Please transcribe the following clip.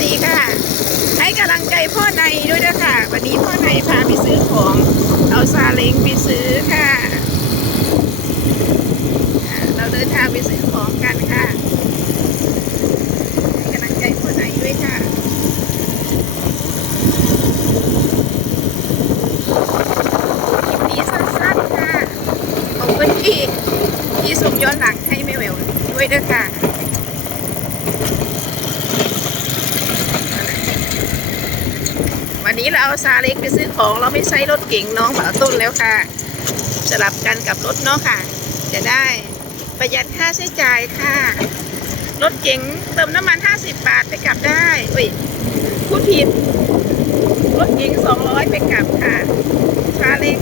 สีค่ะ ให้กำลังใจพ่อในด้วยนะค่ะ วันนี้พ่อในพาไปซื้อของ เอาซาเล้งไปซื้อค่ะ เราเดินทางไปซื้อของกันค่ะให้กำลังใจพ่อในด้วยค่ะคลิปนี้สั้นๆค่ะขอบคุณที่ที่ส่งย้อนหลังให้ไม่เวลด้วยด้วยค่ะ วันนี้เราเอาซาเล็กไปซื้อของเราไม่ใช้รถเก๋งน้องเบาต้นแล้วค่ะ สลับกันกับรถเนาะค่ะ จะได้ประหยัดค่าใช้จ่ายค่ะ รถเก๋งเติมน้ำมัน 50 บาทไปกลับได้อุ้ยพูดผิด รถเก๋ง200 ไปกลับค่ะซาเล้ง